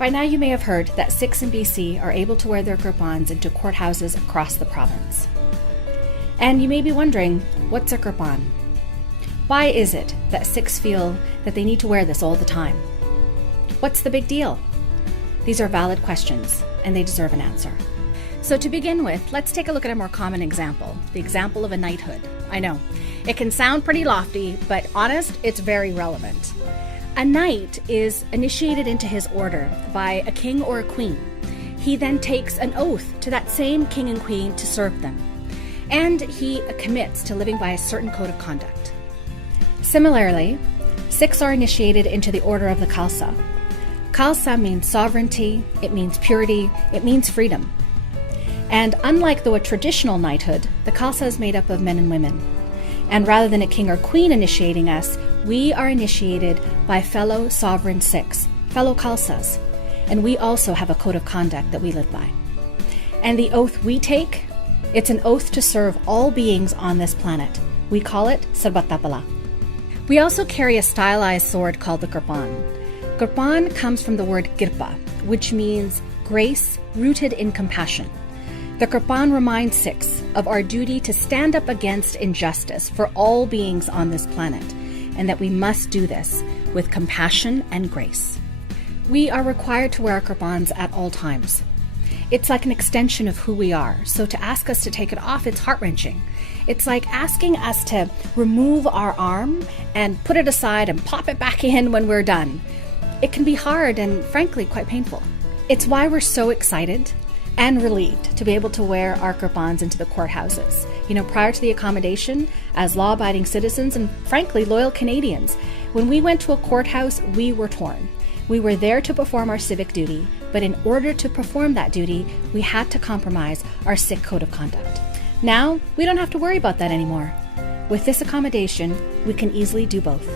By now you may have heard that Sikhs in BC are able to wear their kirpans into courthouses across the province. And you may be wondering, what's a kirpan? Why is it that Sikhs feel that they need to wear this all the time? What's the big deal? These are valid questions, and they deserve an answer. So to begin with, let's take a look at a more common example, the example of a knighthood. I know, it can sound pretty lofty, but honest, it's very relevant. A knight is initiated into his order by a king or a queen. He then takes an oath to that same king and queen to serve them, and he commits to living by a certain code of conduct. Similarly, Sikhs are initiated into the order of the Khalsa. Khalsa means sovereignty, it means purity, it means freedom. And unlike a traditional knighthood, the Khalsa is made up of men and women. And rather than a king or queen initiating us, we are initiated by fellow sovereign Sikhs, fellow Khalsas, and we also have a code of conduct that we live by. And the oath we take, it's an oath to serve all beings on this planet. We call it Sarbatapala. We also carry a stylized sword called the Kirpan. Kirpan comes from the word Kirpa, which means grace rooted in compassion. The Kirpan reminds Sikhs of our duty to stand up against injustice for all beings on this planet, and that we must do this with compassion and grace. We are required to wear our kirpans at all times. It's like an extension of who we are, so to ask us to take it off, it's heart-wrenching. It's like asking us to remove our arm and put it aside and pop it back in when we're done. It can be hard and, frankly, quite painful. It's why we're so excited and relieved to be able to wear our kirpans into the courthouses. Prior to the accommodation, as law-abiding citizens and, frankly, loyal Canadians, when we went to a courthouse, we were torn. We were there to perform our civic duty, but in order to perform that duty, we had to compromise our Sikh code of conduct. Now, we don't have to worry about that anymore. With this accommodation, we can easily do both.